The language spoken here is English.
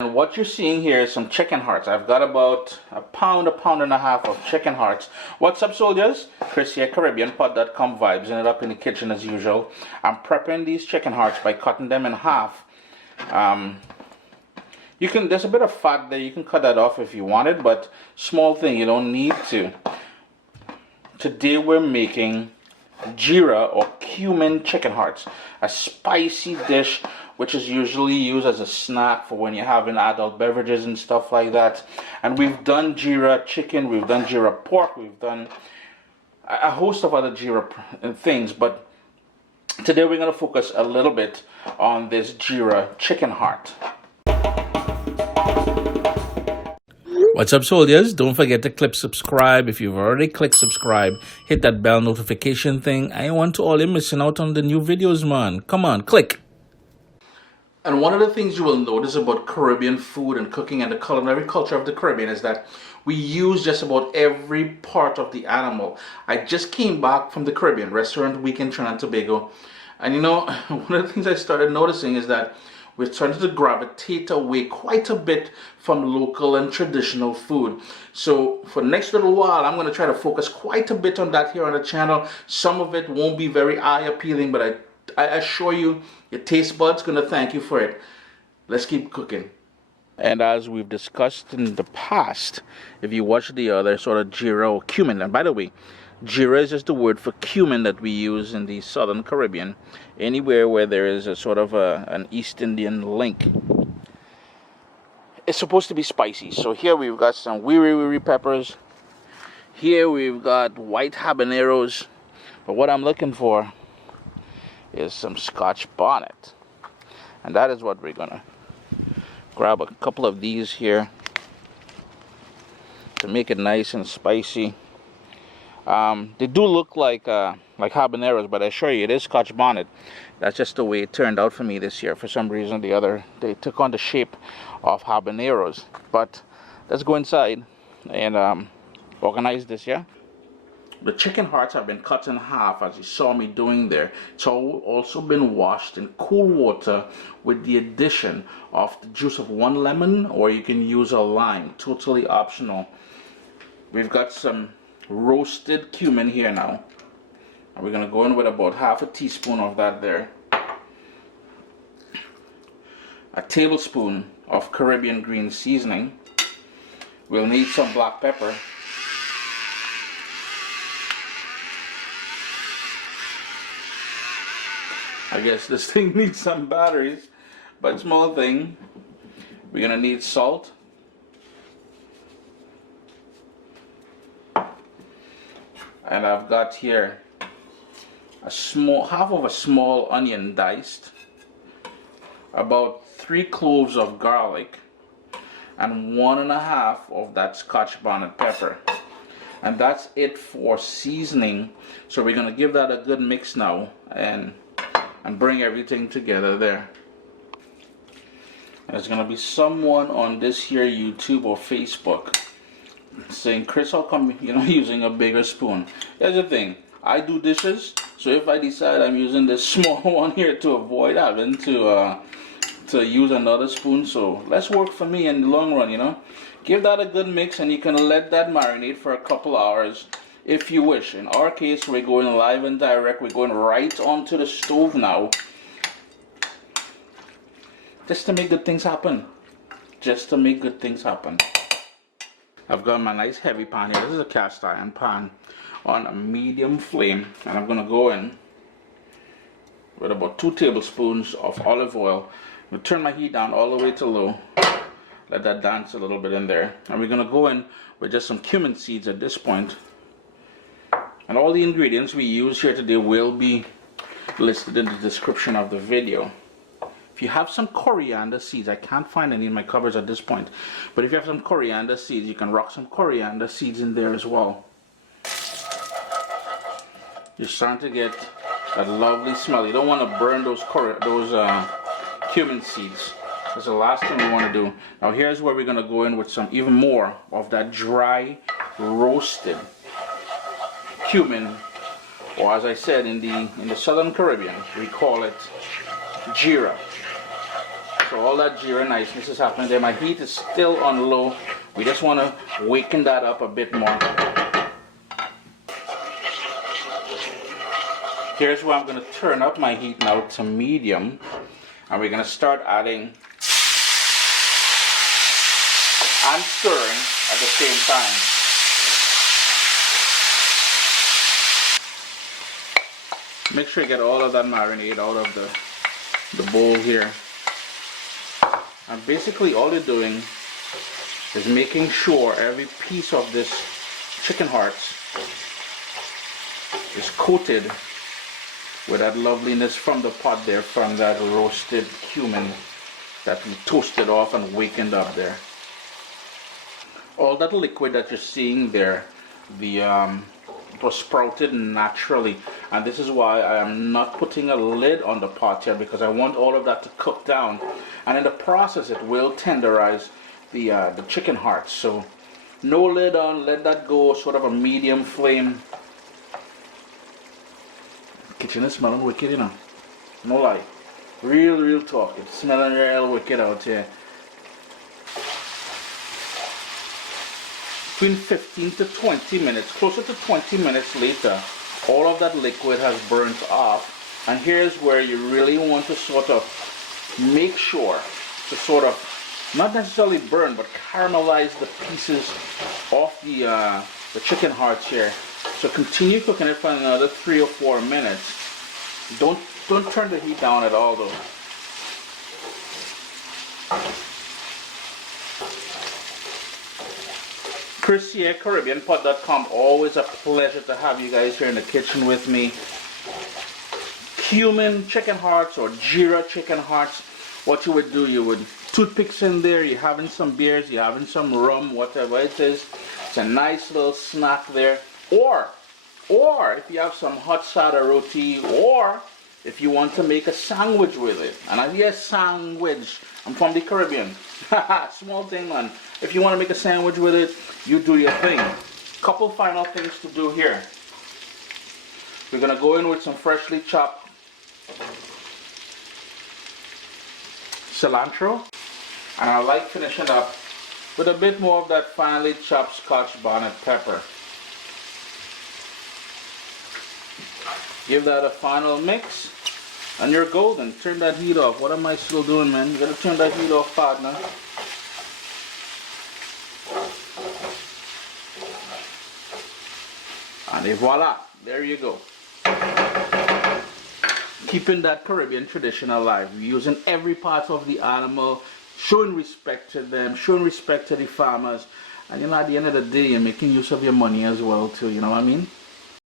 And what you're seeing here is some chicken hearts. I've got about a pound and a half of chicken hearts. What's up, soldiers? Chris here, caribbeanpot.com vibes, and it up in the kitchen as usual. I'm prepping these chicken hearts by cutting them in half. There's a bit of fat there. You can cut that off if you wanted, but small thing, you don't need to. Today we're making Geera or cumin chicken hearts, a spicy dish which is usually used as a snack for when you're having adult beverages and stuff like that. And we've done Geera chicken, we've done Geera pork, we've done a host of other Geera things, but today we're going to focus a little bit on this Geera chicken heart. What's up, soldiers? Don't forget to click subscribe. If you've already clicked subscribe, hit that bell notification thing. I want to all you missing out on the new videos, man. Come on, click. And one of the things you will notice about Caribbean food and cooking and the culinary culture of the Caribbean is that we use just about every part of the animal. I just came back from the Caribbean restaurant week in Trinidad and Tobago, and you know, one of the things I started noticing is that we're starting to gravitate away quite a bit from local and traditional food. So for the next little while, I'm going to try to focus quite a bit on that here on the channel. Some of it won't be very eye appealing, but I assure you, your taste buds going to thank you for it. Let's keep cooking. And as we've discussed in the past, if you watch the other sort of Geera or cumin, and by the way, Geera is just the word for cumin that we use in the Southern Caribbean, anywhere where there is a sort of an East Indian link. It's supposed to be spicy. So here we've got some wiri peppers. Here we've got white habaneros. But what I'm looking for is some Scotch Bonnet. And that is what we're gonna grab a couple of these here to make it nice and spicy. They do look like habaneros, but I assure you it is Scotch Bonnet. That's just the way it turned out for me this year. For some reason or the other, they took on the shape of habaneros. But let's go inside and organize this, yeah? The chicken hearts have been cut in half, as you saw me doing there. It's also been washed in cool water with the addition of the juice of 1 lemon, or you can use a lime, totally optional. We've got some roasted cumin here now, and we're going to go in with about half a teaspoon of that there. A tablespoon of Caribbean green seasoning. We'll need some black pepper. I guess this thing needs some batteries, but small thing. We're gonna need salt. And I've got here half of a small onion diced, about 3 cloves of garlic, and 1.5 of that Scotch Bonnet pepper. And that's it for seasoning. So we're gonna give that a good mix now and bring everything together there. There's gonna be someone on this here YouTube or Facebook saying, Chris, how come you're not using a bigger spoon? Here's the thing, I do dishes, so if I decide I'm using this small one here to avoid having to use another spoon, so let's work for me in the long run, you know. Give that a good mix, and you can let that marinate for a couple hours if you wish. In our case, we're going live and direct. We're going right onto the stove now, just to make good things happen. Just to make good things happen. I've got my nice heavy pan here. This is a cast iron pan on a medium flame, and I'm going to go in with about 2 tablespoons of olive oil. I'm going to turn my heat down all the way to low. Let that dance a little bit in there. And we're going to go in with just some cumin seeds at this point. And all the ingredients we use here today will be listed in the description of the video. If you have some coriander seeds, I can't find any in my cupboards at this point, but if you have some coriander seeds, you can rock some coriander seeds in there as well. You're starting to get that lovely smell. You don't want to burn those cumin seeds. That's the last thing we want to do. Now here's where we're going to go in with some even more of that dry roasted cumin, or as I said in the Southern Caribbean, we call it Geera. So all that Geera niceness is happening there. My heat is still on low. We just want to waken that up a bit more. Here's where I'm going to turn up my heat now to medium. And we're going to start adding and stirring at the same time. Make sure you get all of that marinade out of the bowl here. And basically all you're doing is making sure every piece of this chicken hearts is coated with that loveliness from the pot there, from that roasted cumin that we toasted off and wakened up there. All that liquid that you're seeing there, it was sprouted naturally, and this is why I am not putting a lid on the pot here, because I want all of that to cook down, and in the process it will tenderize the chicken hearts. So no lid on, let that go, sort of a medium flame. Kitchen is smelling wicked, you know, no lie, real talk, it's smelling real wicked out here. Between 15 to 20 minutes, closer to 20 minutes later, all of that liquid has burnt off, and here's where you really want to sort of make sure to sort of not necessarily burn but caramelize the pieces of the chicken hearts here. So continue cooking it for another 3 or 4 minutes. Don't turn the heat down at all though. Chris here, caribbeanpot.com. Always a pleasure to have you guys here in the kitchen with me. Cumin chicken hearts or Geera chicken hearts. What you would do, you would toothpicks in there, you're having some beers, you're having some rum, whatever it is. It's a nice little snack there. Or if you have some hot sada roti, or if you want to make a sandwich with it. And I hear sandwich, I'm from the Caribbean. Small thing, man. If you want to make a sandwich with it, you do your thing. Couple final things to do here. We're going to go in with some freshly chopped cilantro. And I like finishing up with a bit more of that finely chopped Scotch Bonnet Pepper. Give that a final mix, and you're golden. Turn that heat off. What am I still doing, man? You gotta turn that heat off, partner. And voila, there you go. Keeping that Caribbean tradition alive, using every part of the animal, showing respect to them, showing respect to the farmers, and you know, at the end of the day, you're making use of your money as well too, you know what I mean?